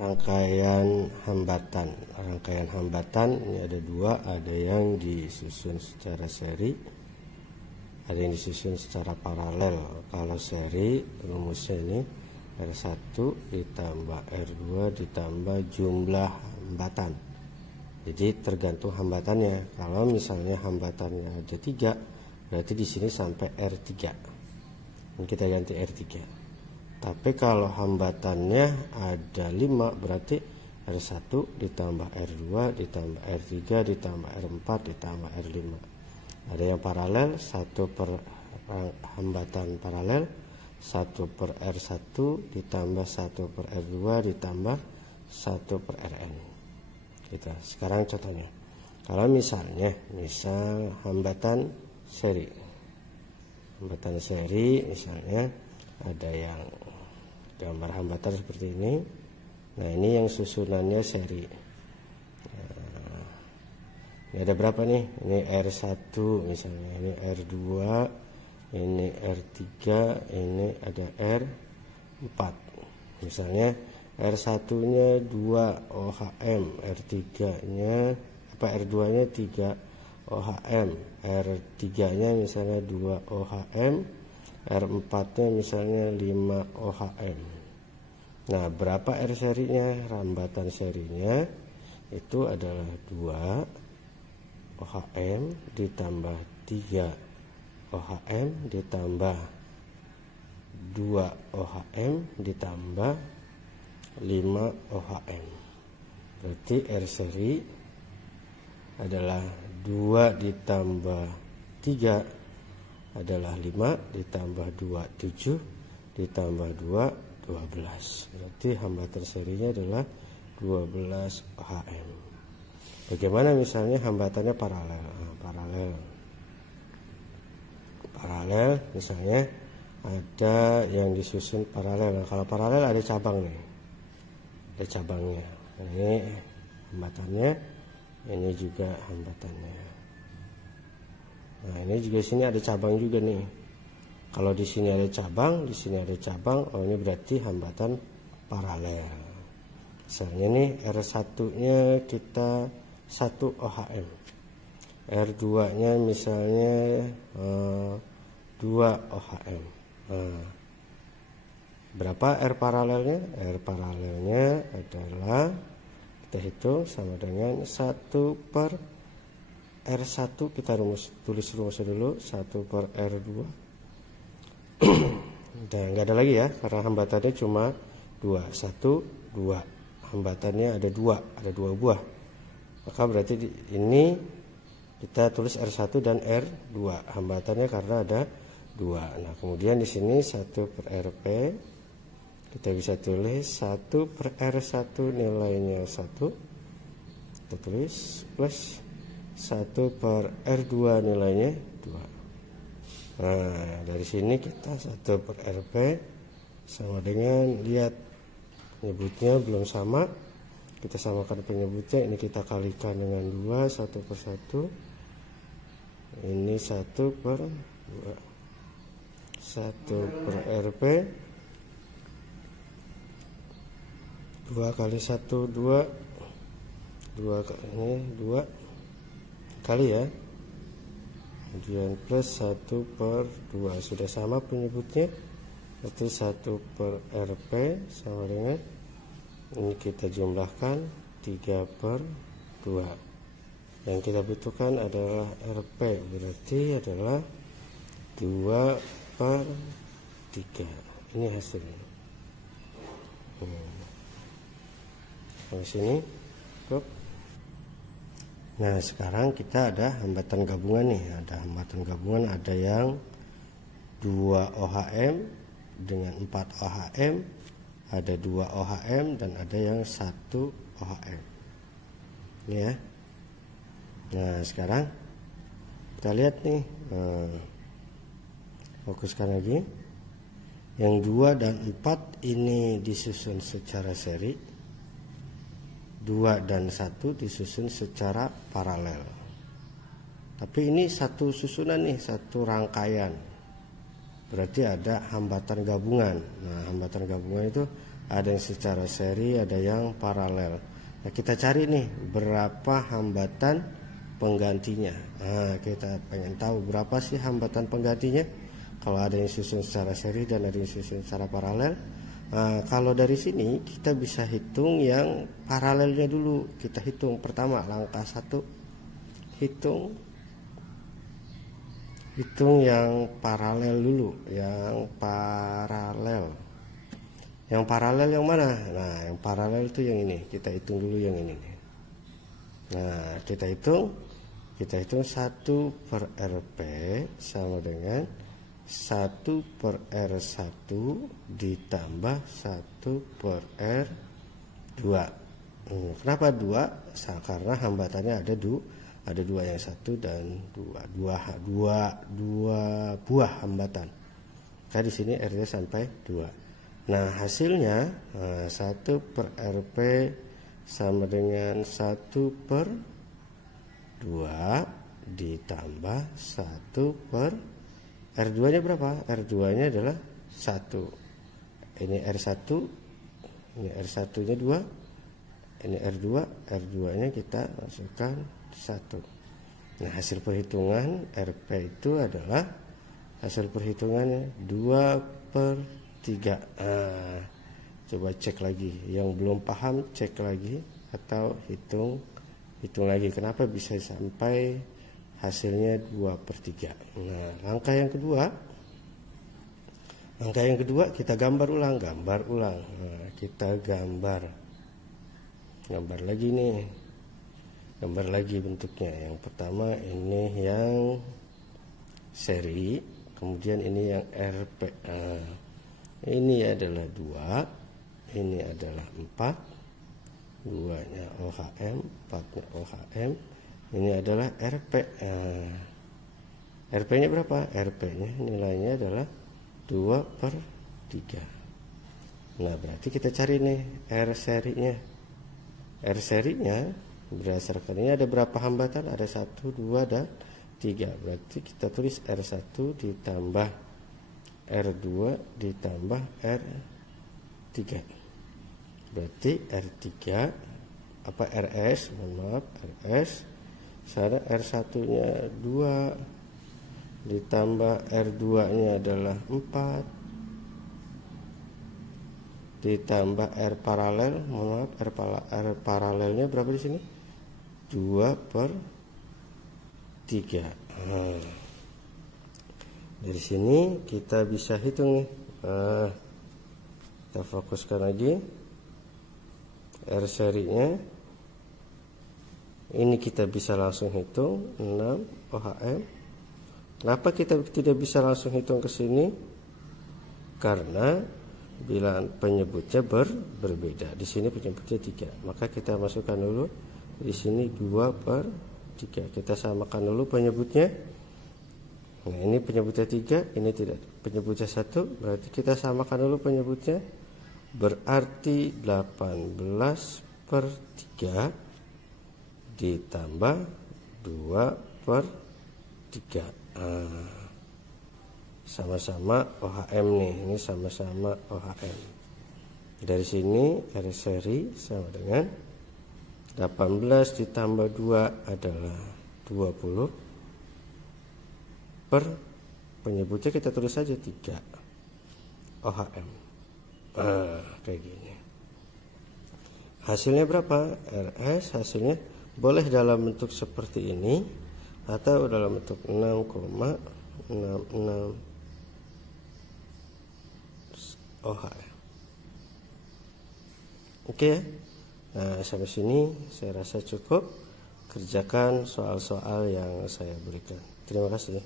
rangkaian hambatan. Rangkaian hambatan ini ada dua, ada yang disusun secara seri, ada yang disusun secara paralel. Kalau seri rumusnya ini R1 ditambah R2 ditambah jumlah hambatan. Jadi tergantung hambatannya. Kalau misalnya hambatannya ada 3, berarti di sini sampai R3. Ini kita ganti R3. Tapi kalau hambatannya ada 5, berarti R1 ditambah R2 ditambah R3 ditambah R4 ditambah R5. Ada yang paralel, 1 per hambatan paralel, 1 per R1 ditambah 1 per R2 ditambah 1 per Rn. Gitu. Sekarang contohnya, kalau misal hambatan seri, misalnya ada yang gambar hambatan seperti ini. Nah, ini yang susunannya seri. Nah, ini ada berapa nih? Ini R1 misalnya, ini R2, ini R3, ini ada R4. Misalnya R1-nya 2 OHM, R3-nya R2-nya 3 OHM, R3-nya misalnya 2 OHM, R4-nya misalnya 5 OHM. Nah, berapa R serinya? Hambatan serinya itu adalah 2 OHM ditambah 3 OHM ditambah 2 OHM ditambah 5 OHM. Berarti R seri adalah 2 ditambah 3 adalah 5 ditambah 2 7 ditambah 2 12. Berarti hambatan serinya adalah 12 OHM. Bagaimana misalnya hambatannya paralel? Nah, paralel misalnya ada yang disusun paralel. Nah, kalau paralel ada cabang nih, ada cabangnya. Nah, ini hambatannya, ini juga hambatannya. Nah, ini juga sini ada cabang juga nih. Kalau di sini ada cabang, di sini ada cabang, oh ini berarti hambatan paralel. Misalnya nih R1-nya kita 1 OHM, R2-nya misalnya 2 OHM. Nah, berapa R paralelnya? R paralelnya adalah, kita hitung sama dengan 1 per R1, kita tulis rumusnya dulu, 1 per R2. Dan nggak ada lagi ya, karena hambatannya cuma 2, 1, 2. Hambatannya ada 2 buah. Maka berarti ini kita tulis R1 dan R2. Hambatannya karena ada 2. Nah, kemudian di sini 1 per RP. Kita bisa tulis 1 per R1 nilainya 1. Kita tulis plus 1 per R2 nilainya 2. Nah, dari sini kita 1 per RP sama dengan, lihat penyebutnya belum sama, kita samakan penyebutnya, ini kita kalikan dengan 2, 1 per 1, ini 1 per 2, 1 per RP, 2 kali 1 2, 2 ini 2 kali ya, kemudian plus 1 per 2, sudah sama penyebutnya, itu 1 per RP sama dengan, ini kita jumlahkan 3 per 2. Yang kita butuhkan adalah RP, berarti adalah 2 per 3. Ini hasilnya. Sampai sini cukup. Nah, sekarang kita ada hambatan gabungan nih. Ada hambatan gabungan, ada yang 2 OHM dengan 4 OHM, ada 2 OHM dan ada yang 1 OHM. Ini ya. Nah, sekarang kita lihat nih, fokuskan lagi. Yang 2 dan 4 ini disusun secara seri, 2 dan 1 disusun secara paralel. Tapi ini satu susunan nih, satu rangkaian. Berarti ada hambatan gabungan. Nah, hambatan gabungan itu ada yang secara seri, ada yang paralel. Nah, kita cari nih berapa hambatan penggantinya. Nah, kita pengen tahu berapa sih hambatan penggantinya kalau ada yang susun secara seri dan ada yang susun secara paralel. Nah, kalau dari sini kita bisa hitung yang paralelnya dulu. Kita hitung pertama langkah 1, hitung yang paralel dulu, yang paralel. Yang paralel yang mana? Nah, yang paralel itu yang ini. Kita hitung dulu yang ini nih. Nah, kita hitung 1 per Rp sama dengan 1 per R1 ditambah 1 per R2. Kenapa 2? Karena hambatannya ada dua, yang 1 dan 2 buah hambatan. Karena di sini R-nya sampai 2. Nah, hasilnya 1 per Rp sama dengan 1 per 2 ditambah 1 per R2 nya berapa? R2 nya adalah 1. Ini R1, ini R1 nya 2, ini R2, R2 nya kita masukkan 1. Nah, hasil perhitungan Rp itu adalah hasil perhitungannya 2 per 3. Nah, coba cek lagi, yang belum paham cek lagi atau hitung lagi kenapa bisa sampai hasilnya 2 per 3. Nah, langkah yang kedua kita gambar ulang. Nah, kita gambar lagi nih, gambar lagi bentuknya. Yang pertama ini yang seri, kemudian ini yang Rp. Nah, ini adalah 2, ini adalah 4, 2-nya OHM, 4-nya OHM. Ini adalah Rp. Rp nya berapa? Rp nya nilainya adalah 2 per 3. Nah, berarti kita cari nih R serinya. R serinya berdasarkan ini ada berapa hambatan? Ada 1, 2, dan 3. Berarti kita tulis R1 ditambah R2 ditambah R3. Berarti R3 apa RS, mohon maaf, RS sana R1 nya 2 ditambah R2 nya adalah 4 ditambah R paralel, mohon maaf, R paralelnya berapa di sini? 2 per 3. Nah, dari sini kita bisa hitung nih. Nah, kita fokuskan lagi R serinya. Ini kita bisa langsung hitung 6 OHM. Kenapa kita tidak bisa langsung hitung ke sini? Karena bilangan penyebutnya berbeda. Di sini penyebutnya 3. Maka kita masukkan dulu di sini 2 per 3. Kita samakan dulu penyebutnya. Nah, ini penyebutnya 3, ini tidak. Penyebutnya 1, berarti kita samakan dulu penyebutnya. Berarti 18 per 3 ditambah 2 per 3. Sama-sama OHM nih. Ini sama-sama OHM. Dari sini R seri sama dengan 18 ditambah 2 adalah 20 per penyebutnya kita tulis saja 3 OHM. Kayak gini. Hasilnya berapa? RS hasilnya boleh dalam bentuk seperti ini atau dalam bentuk 6,66 OHM. Oke. Nah, sampai sini saya rasa cukup. Kerjakan soal-soal yang saya berikan. Terima kasih.